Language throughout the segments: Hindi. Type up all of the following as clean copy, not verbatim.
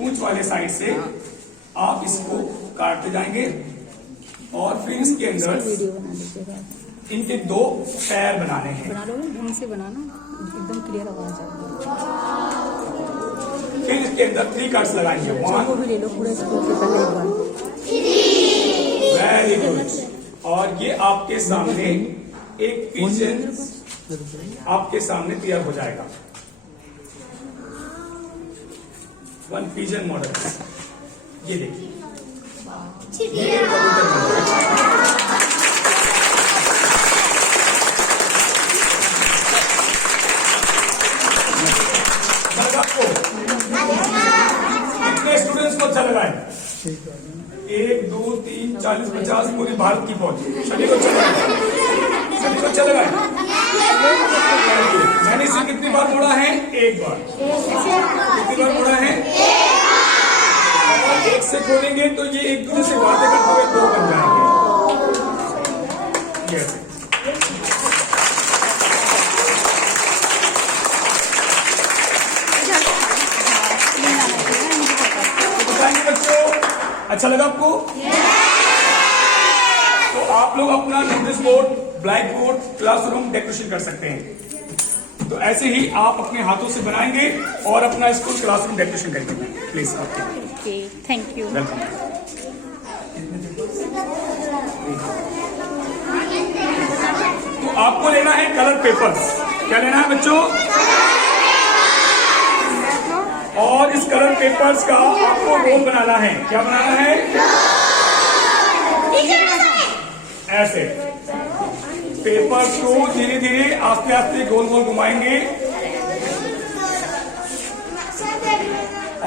पूंछ वाले साइड से आप इसको काटते जाएंगे और फिर इसके अंदर वीडियो बना लीजिएगा। इनके 2 पैर बनाने हैं। बना लो, ढंग से बनाना, एकदम क्लियर आवाज आएगी। फिर इसके अंदर 3 कट्स लगाएंगे। 1 भी ले लो पूरा स्कूल से पहले एक बार। Very good. और ये आपके सामने एक पिजन आपके सामने तैयार हो जाएगा। 1 पिजन मॉडल। ये देखिए, ये कबूतर मॉडल। आपको कितने स्टूडेंट्स को अच्छा लगा है? 1 2 3 40 50 पूरी भारत की फौज। सभी को अच्छा लगा? सभी को अच्छा लगा है? मैंने इसे कितनी बार मोड़ा है? 1 बार। कितनी बार मोड़ा है? और 1 से खोलेंगे तो ये एक दूसरे से बातें करते हुए 2 बन जाएंगे। यस। बच्चों, अच्छा लगा आपको? तो आप लोग अपना notice board, black board, classroom decoration कर सकते हैं। तो ऐसे ही आप अपने हाथों से बनाएंगे और अपना स्कूल क्लासरूम डेकोरेशन करेंगे। Please okay, thank you. Welcome. तो आपको लेना है कलर पेपर्स। क्या लेना है बच्चों? और इस कलर पेपर्स का आपको रोल बनाना है। क्या बनाना है? ऐसे पेपर्स को धीरे धीरे आस्ते आस्ते गोल गोल घुमाएंगे।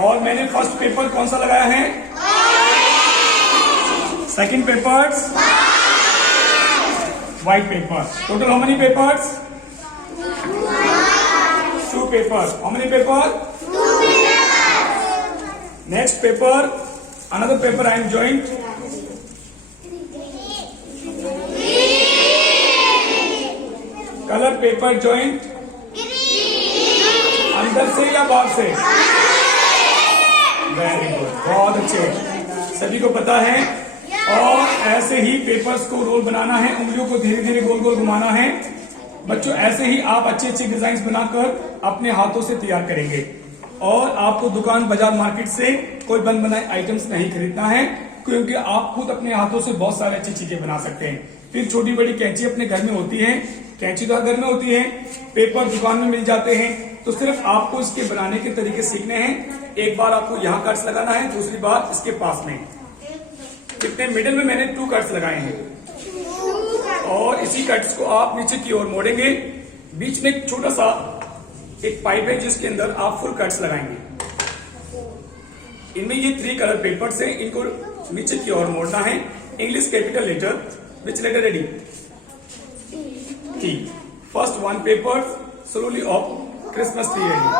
और मैंने फर्स्ट पेपर कौन सा लगाया है? Second papers white paper. Total how many papers? 2 papers. How many paper? Next paper, another paper I am joined. Color paper joint. अंदर से या बाहर से? वेरी गुड, बहुत अच्छे, सभी को पता है। और ऐसे ही पेपर्स को रोल बनाना है, उंगलियों को धीरे धीरे गोल गोल घुमाना है। बच्चों, ऐसे ही आप अच्छे अच्छे डिजाइन बनाकर अपने हाथों से तैयार करेंगे। और आपको दुकान, बाजार, मार्केट से कोई बन बनाए आइटम्स नहीं खरीदना है, क्योंकि आप खुद अपने हाथों से बहुत सारी अच्छी चीजें बना सकते हैं। फिर छोटी बड़ी कैंची अपने घर में होती है, कैंची तो घर में होती है, पेपर दुकान में मिल जाते हैं। तो सिर्फ आपको इसके बनाने के तरीके सीखने हैं। एक बार आपको यहाँ कट्स लगाना है, दूसरी बार इसके पास में। कितने मिडिल में मैंने 2 कट्स लगाए हैं। और इसी कट्स को आप नीचे की ओर मोड़ेंगे। बीच में एक छोटा सा एक पाइप है जिसके अंदर आप फुल कट्स लगाएंगे। इनमें ये 3 कलर पेपर्स हैं, इनको नीचे की ओर मोड़ना है। English capital letter, which letter ready? T. First 1 paper slowly of Christmas tree ready.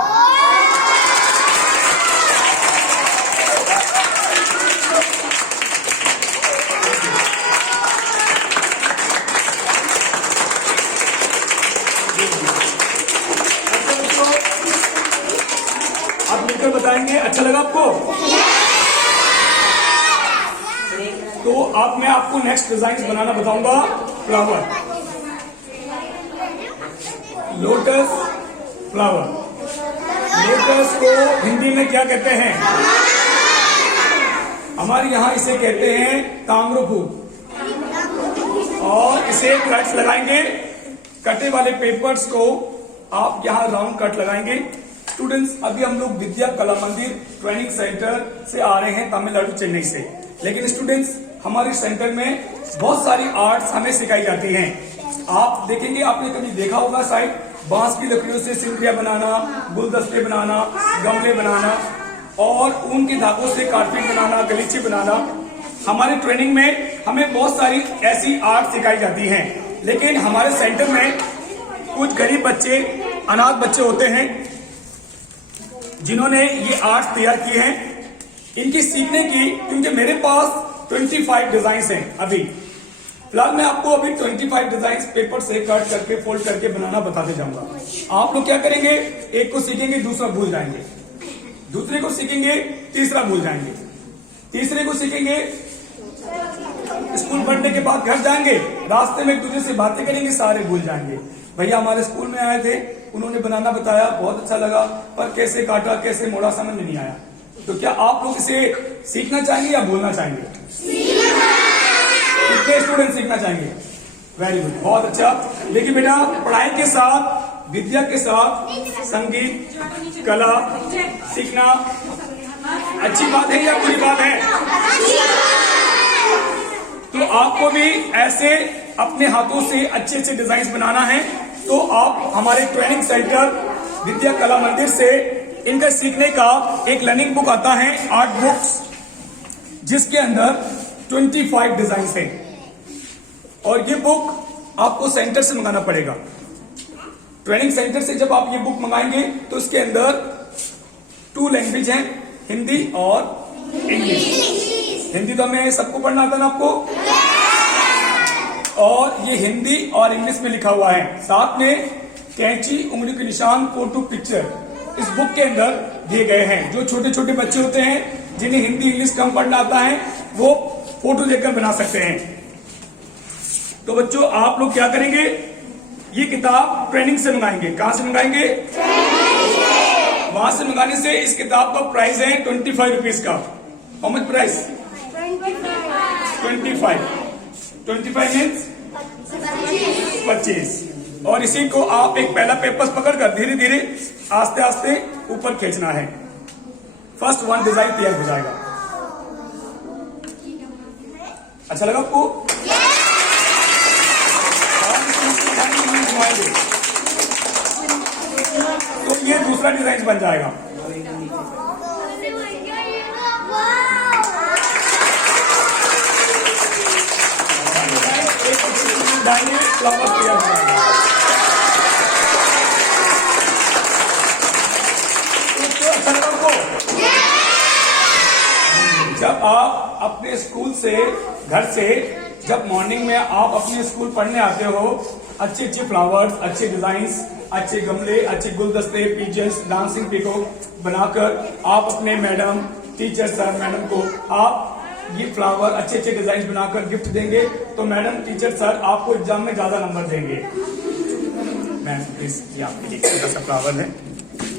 आप मिलकर बताएंगे अच्छा लगा आपको? तो अब मैं आपको नेक्स्ट डिजाइन बनाना बताऊंगा। Flower, lotus flower. लोटस को हिंदी में क्या कहते हैं? हमारे यहाँ इसे कहते हैं तांगरो फूल। और इसे कट्स लगाएंगे। कटे वाले पेपर्स को आप यहाँ राउंड कट लगाएंगे। स्टूडेंट्स, अभी हम लोग विद्या कला मंदिर ट्रेनिंग सेंटर से आ रहे हैं, तमिलनाडु, चेन्नई से। लेकिन स्टूडेंट्स, हमारे सेंटर में बहुत सारी आर्ट्स हमें सिखाई जाती हैं। आप देखेंगे, आपने कभी देखा होगा शायद, बांस की लकड़ियों से सिंदरियां बनाना, गुलदस्ते बनाना, गमले बनाना और ऊन के धागों से कारपेट बनाना, गलीचे बनाना। हमारे ट्रेनिंग में हमें बहुत सारी ऐसी आर्ट सिखाई जाती हैं। लेकिन हमारे सेंटर में कुछ गरीब बच्चे, अनाथ बच्चे होते हैं जिन्होंने ये आर्ट तैयार किए हैं। इनकी सीखने की, क्योंकि मेरे पास 25 डिजाइन हैं अभी फिलहाल। मैं आपको अभी 25 डिजाइन पेपर से कट करके फोल्ड करके बनाना बताते जाऊंगा। आप लोग क्या करेंगे, एक को सीखेंगे, दूसरा भूल जाएंगे। दूसरे को सीखेंगे, तीसरा भूल जाएंगे। तीसरे को सीखेंगे, स्कूल पढ़ने के बाद घर जाएंगे, रास्ते में एक दूसरे से बातें करेंगे, सारे भूल जाएंगे। भैया हमारे स्कूल में आए थे, उन्होंने बनाना बताया, बहुत अच्छा लगा, पर कैसे काटा कैसे मोड़ा समझ में नहीं आया। तो क्या आप लोग इसे सीखना चाहेंगे या भूलना चाहेंगे? कितने स्टूडेंट सीखना चाहेंगे? वेरी गुड, बहुत अच्छा। देखिए बेटा, पढ़ाई के साथ, विद्या के साथ संगीत, कला सीखना अच्छी बात है या बुरी बात है? तो आपको भी ऐसे अपने हाथों से अच्छे अच्छे डिजाइन बनाना है, तो आप हमारे ट्रेनिंग सेंटर विद्या कला मंदिर से इनका सीखने का एक लर्निंग बुक आता है, आर्ट बुक्स, जिसके अंदर 25 डिजाइन है। और ये बुक आपको सेंटर से मंगाना पड़ेगा। ट्रेनिंग सेंटर से जब आप ये बुक मंगाएंगे तो इसके अंदर 2 लैंग्वेज हैं, हिंदी और इंग्लिश। हिंदी तो हमें सबको पढ़ना आता ना आपको, और ये हिंदी और इंग्लिश में लिखा हुआ है। साथ में कैंची, उंगली के निशान, फोटो, पिक्चर इस बुक के अंदर दिए गए हैं। जो छोटे छोटे बच्चे होते हैं जिन्हें हिंदी इंग्लिश कम पढ़ना आता है, वो फोटो देखकर बना सकते हैं। तो बच्चों, आप लोग क्या करेंगे, ये किताब ट्रेनिंग से मंगाएंगे। कहां से मंगाएंगे? वहां से मंगाने से इस किताब का प्राइस है 25 रुपीज का। How much price? 25 मीन्स 25। और इसी को आप एक पहला पेपर पकड़कर धीरे धीरे आस्ते आस्ते ऊपर खींचना है। फर्स्ट 1 डिजाइन तैयार हो जाएगा। अच्छा लगा आपको? तो ये दूसरा डिजाइन बन जाएगा। फ्लावर तैयार हो जाएगा। जब आप अपने स्कूल से, घर से, जब मॉर्निंग में आप अपने स्कूल पढ़ने आते हो, अच्छे अच्छे फ्लावर्स, अच्छे डिजाइन्स, अच्छे गमले, अच्छे गुलदस्ते, पिजन्स, डांसिंग पीकॉक बनाकर आप अपने मैडम, टीचर सर, मैडम को आप ये फ्लावर अच्छे अच्छे डिजाइन बनाकर गिफ्ट देंगे, तो मैडम, टीचर, सर आपको एग्जाम में ज्यादा नंबर देंगे। मैम प्लीज, ये आपके लिए छोटा सा फ्लावर है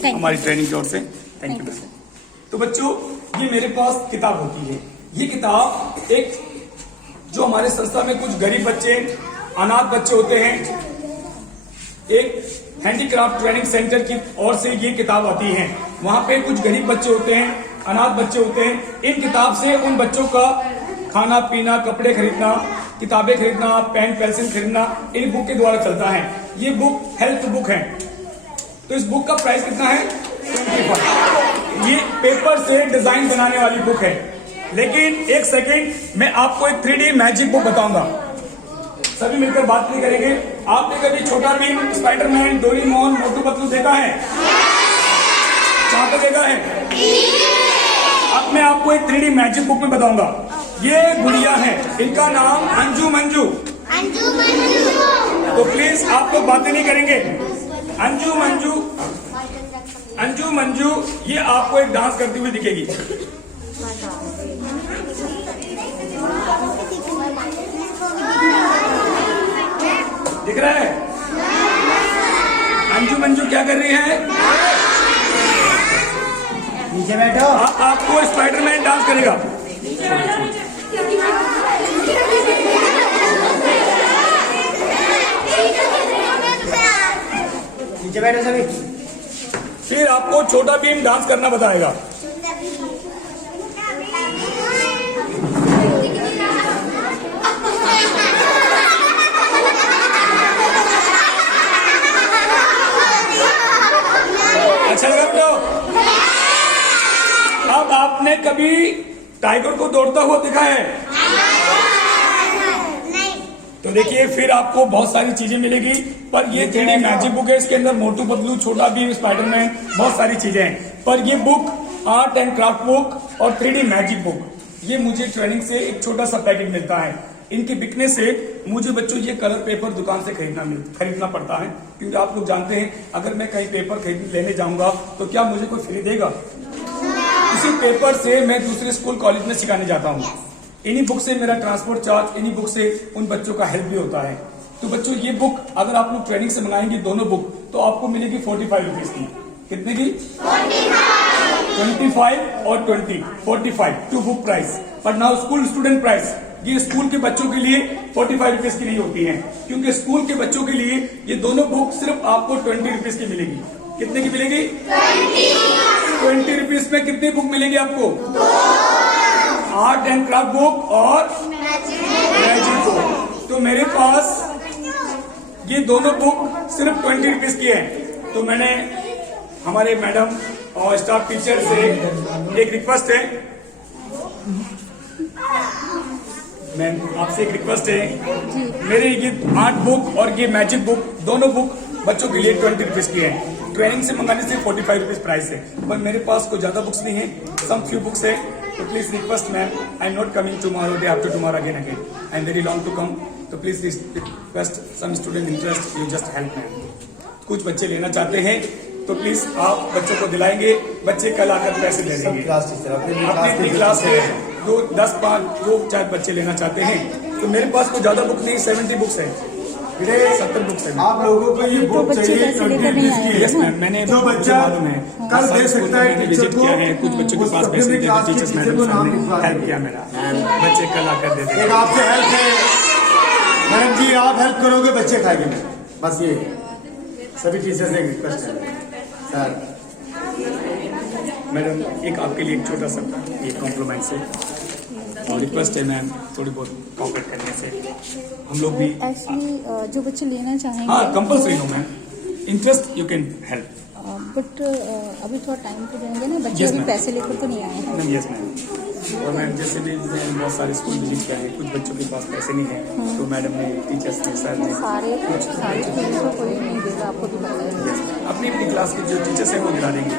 हमारी ट्रेनिंग की ओर से। Thank you. तो बच्चों, ये मेरे पास किताब होती है। ये किताब एक, जो हमारे संस्था में कुछ गरीब बच्चे, अनाथ बच्चे होते हैं, एक हैंडीक्राफ्ट ट्रेनिंग सेंटर की ओर से ये किताब आती है। वहां पे कुछ गरीब बच्चे होते हैं, अनाथ बच्चे होते हैं। इन किताब से उन बच्चों का खाना पीना, कपड़े खरीदना, किताबें खरीदना, पेन पेंसिल खरीदना इन बुक के द्वारा चलता है। ये बुक हेल्थ बुक है। तो इस बुक का प्राइस कितना है? 25। ये पेपर से डिजाइन बनाने वाली बुक है। लेकिन एक सेकेंड, मैं आपको एक 3D मैजिक बुक बताऊंगा। सभी मिलकर बात नहीं करेंगे। आपने कभी छोटा भीम, स्पाइडरमैन, डोरेमोन, मोटू पतलू देखा है? कहां पे देखा है? अब मैं आपको एक 3D मैजिक बुक में बताऊंगा। ये गुड़िया है, इनका नाम अंजू मंजू। तो प्लीज आप लोग बातें नहीं करेंगे। अंजू मंजू, अंजू मंजू, ये आपको एक डांस करती हुई दिखेगी। दिख रहा है? अंजू मंजू क्या कर रही है? नीचे बैठो। आपको स्पाइडरमैन डांस करेगा। नीचे बैठो सभी। फिर आपको छोटा भीम डांस करना बताएगा। अच्छा लगा बेटो? अब आपने कभी टाइगर को दौड़ता हुआ देखा है? तो देखिए, फिर आपको बहुत सारी चीजें मिलेगी। पर ये 3D मैजिक बुक है, इसके अंदर मोटू पतलू, छोटा भीम, स्पाइडरमैन, बहुत सारी चीजें हैं। पर ये book art and craft book और 3D मैजिक बुक, ये मुझे ट्रेनिंग से एक छोटा सा पैकेट मिलता है। इनके बिकने से मुझे बच्चों ये कलर पेपर दुकान से खरीदना पड़ता है, क्योंकि आप लोग जानते हैं, अगर मैं कहीं पेपर लेने जाऊंगा तो क्या मुझे कोई फ्री देगा? पेपर से मैं दूसरे स्कूल कॉलेज में सिखाने जाता हूँ। इन्हीं बुक से मेरा ट्रांसपोर्ट चार्ज, इन्हीं बुक से उन बच्चों का हेल्प भी होता है। तो बच्चों ये बुक अगर आप लोग ट्रेनिंग से मंगाएंगे दोनों बुक तो आपको मिलेगी 45 रुपीज की। कितने की? 25 और 20, 45 to book price. But now school student price, ये स्कूल के बच्चों के लिए 45 रुपीज की नहीं होती है, क्योंकि स्कूल के बच्चों के लिए ये दोनों बुक सिर्फ आपको 20 रुपीज की मिलेगी। कितने की मिलेगी? 20 रुपीज में कितनी बुक मिलेगी आपको? आर्ट एंड क्राफ्ट बुक और मैजिक बुक। तो मेरे पास ये दोनों बुक सिर्फ 20 रुपीज की है। तो मैंने हमारे मैडम और स्टाफ टीचर से एक रिक्वेस्ट है, मैम आपसे एक रिक्वेस्ट है, मेरे ये आर्ट बुक और ये मैजिक बुक दोनों बुक बच्चों के लिए 20 रुपीज की है। ट्रेनिंग से मंगाने से 45 रुपीज प्राइस है, पर मेरे पास कोई ज्यादा बुक्स नहीं है, सम फ्यू बुक्स है। तो please request ma'am, I am not coming tomorrow, day after tomorrow again I am very long to come. तो please request some student interest, you just help ma'am. कुछ बच्चे लेना चाहते हैं तो प्लीज आप बच्चों को दिलाएंगे, बच्चे कल आकर पैसे दे देंगे। क्लास टीचर अपनी क्लास से 10-5 बच्चे लेना चाहते हैं तो मेरे पास कोई ज्यादा बुक नहीं, 70 बुक्स है, 70 बुक्स है। आप लोगों को ये बुक बच्चे चाहिए पैसे 20 लेकर रुपीज नहीं की आए। यस मैम, मैंने जो बच्चा मालूम है कल दे सकता है टीचर विजिट को, किया है, कुछ बच्चों के पास पैसे थे, टीचर्स मैडम ने हेल्प किया मेरा, बच्चे कल आकर दे देंगे। एक आपसे हेल्प है मैडम जी, आप हेल्प करोगे बच्चे खाएंगे, बस ये सभी टीचर से रिक्वेस्ट है सर। मैडम एक आपके लिए एक छोटा सा एक कॉम्प्लीमेंट है और रिक्वेस्ट है मैम, थोड़ी बहुत कॉपरेट करने से हम लोग भी। एक्चुअली जो बच्चे लेना चाहेंगे, हाँ compulsory no ma'am, interest you can help. But अभी थोड़ा टाइम तो देंगे ना, बच्चे Yes, अभी ma'am. पैसे लेकर तो नहीं आए हैं। मैम यस मैम, और मैम जैसे भी मैंने बहुत सारे स्कूल विजिट किया है, कुछ बच्चों के पास पैसे नहीं है तो मैडम ने, टीचर्स ने, सर ने सारे स्टूडेंट्स को कोई नहीं देगा, आपको भी पता है। अपनी अपनी क्लास के जो टीचर्स हैं वो दिला देंगे।